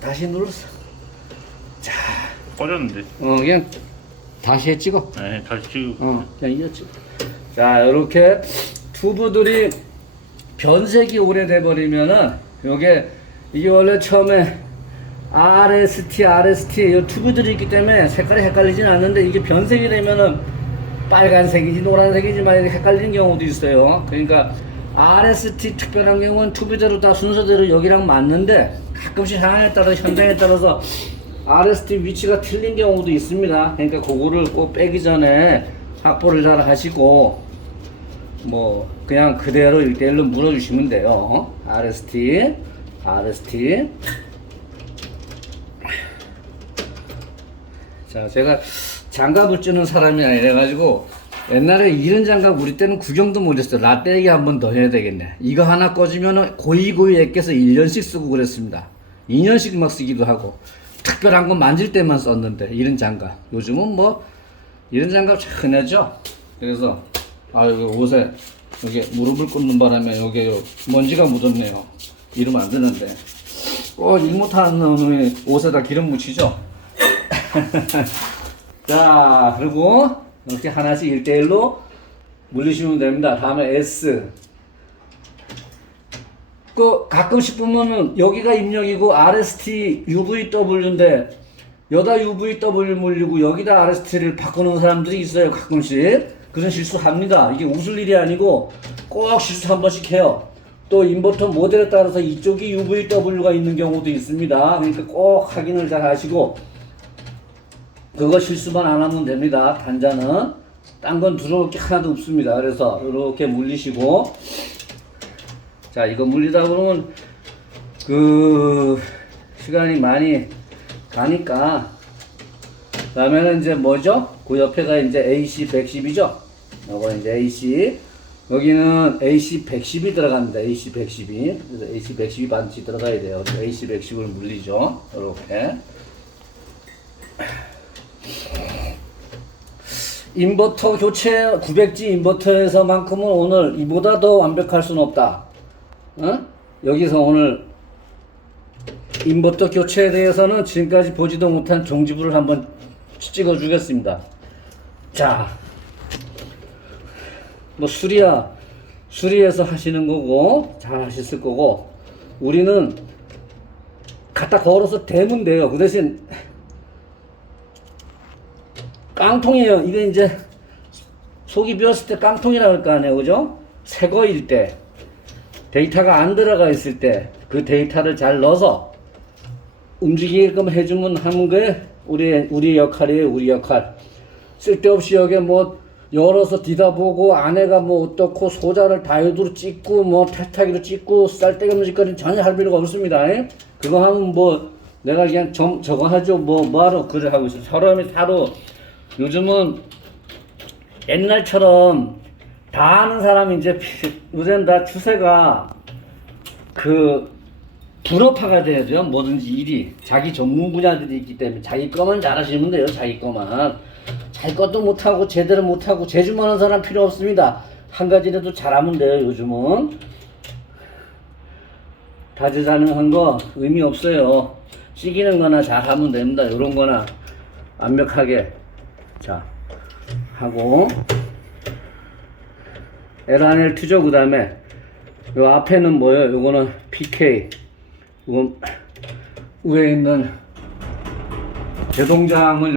다시 눌렀어. 꺼졌는데. 어, 그냥 다시 해 찍어. 네, 다시 찍고. 어, 그냥 이어 찍어. 자, 이렇게 튜브들이 변색이 오래돼 버리면은 요게 이게 원래 처음에 RST, RST 이 튜브들이 있기 때문에 색깔이 헷갈리진 않는데 이게 변색이 되면은 빨간색이지 노란색이지 막 이렇게 헷갈리는 경우도 있어요. 그러니까 RST 특별한 경우는 튜브대로 다 순서대로 여기랑 맞는데 가끔씩 상황에 따라 현장에 따라서 RST 위치가 틀린 경우도 있습니다. 그러니까 그거를 꼭 빼기 전에 확보를 잘 하시고 뭐 그냥 그대로 1대1로 물어주시면 돼요. 어? RST, RST. 자, 제가 장갑을 찌는 사람이 아니라 가지고 옛날에 이런 장갑 우리 때는 구경도 못했어요. 라떼 얘기 한 번 더 해야 되겠네. 이거 하나 꺼지면은 고이고이 애껴서 1년씩 쓰고 그랬습니다. 2년씩 막 쓰기도 하고 특별한 거 만질 때만 썼는데 이런 장갑. 요즘은 뭐 이런 장갑 참 흔하죠. 그래서 아 여기 옷에 여기 무릎을 꿇는 바람에 여기 요 먼지가 묻었네요. 이러면 안 되는데 꼭일 못하는 놈이 옷에다 기름 묻히죠. 자, 그리고 이렇게 하나씩 1대1로 물리시면 됩니다. 다음에 S. 그 가끔씩 보면은 여기가 입력이고 RST UVW인데 여기다 UVW 물리고 여기다 RST를 바꾸는 사람들이 있어요. 가끔씩. 그런 실수합니다. 이게 웃을 일이 아니고 꼭 실수 한 번씩 해요. 또 인버터 모델에 따라서 이쪽이 UVW가 있는 경우도 있습니다. 그러니까 꼭 확인을 잘 하시고 그거 실수만 안 하면 됩니다. 단자는 딴건 들어올 게 하나도 없습니다. 그래서 이렇게 물리시고 자 이거 물리다 보면 그 시간이 많이 가니까 그다음에는 이제 뭐죠? 그 옆에가 이제 AC 110이죠. 요거 이제 AC 여기는 AC 110이 들어갑니다. AC 110이 그래서 AC 110이 반드시 들어가야 돼요. AC 110을 물리죠. 이렇게. 인버터 교체 900G 인버터에서만큼은 오늘 이보다 더 완벽할 수는 없다. 어? 여기서 오늘 인버터 교체에 대해서는 지금까지 보지도 못한 종지부를 한번 찍어 주겠습니다. 자, 뭐 수리야, 수리해서 하시는 거고 잘 하셨을 거고 우리는 갖다 걸어서 대면 돼요. 그 대신 깡통이에요. 이게 이제 속이 비었을 때 깡통이라고 할거 아니에요. 그죠? 새 거일 때 데이터가 안 들어가 있을 때 그 데이터를 잘 넣어서 움직이게끔 해주면 하는 게 우리 우리 역할이에요. 우리 역할. 쓸데없이 여기 뭐 열어서 뒤다보고 안에가 뭐 어떻고 소자를 다이오드로 찍고 뭐 탈타기로 찍고 쌀데없는 짓거리는 전혀 할 필요가 없습니다. 예? 그거 하면 뭐 내가 그냥 점, 저거 하죠. 뭐 뭐하러 그래 하고 있어. 사람이 다로 요즘은 옛날처럼 다 아는 사람이 이제 피- 요새는 다 추세가 그 분업화가 돼야죠. 뭐든지 일이 자기 전문 분야들이 있기 때문에 자기 거만 잘하시면 돼요. 자기 거만 자기 것도 못하고 제대로 못하고 제주만한 사람 필요 없습니다. 한 가지라도 잘하면 돼요. 요즘은 다재다능한 거 의미 없어요. 시기는 거나 잘하면 됩니다. 이런 거나 완벽하게 자 하고 L1L 투죠 그 다음에. 요 앞에는 뭐예요? 요거는 PK 이건 위에 있는 제동장을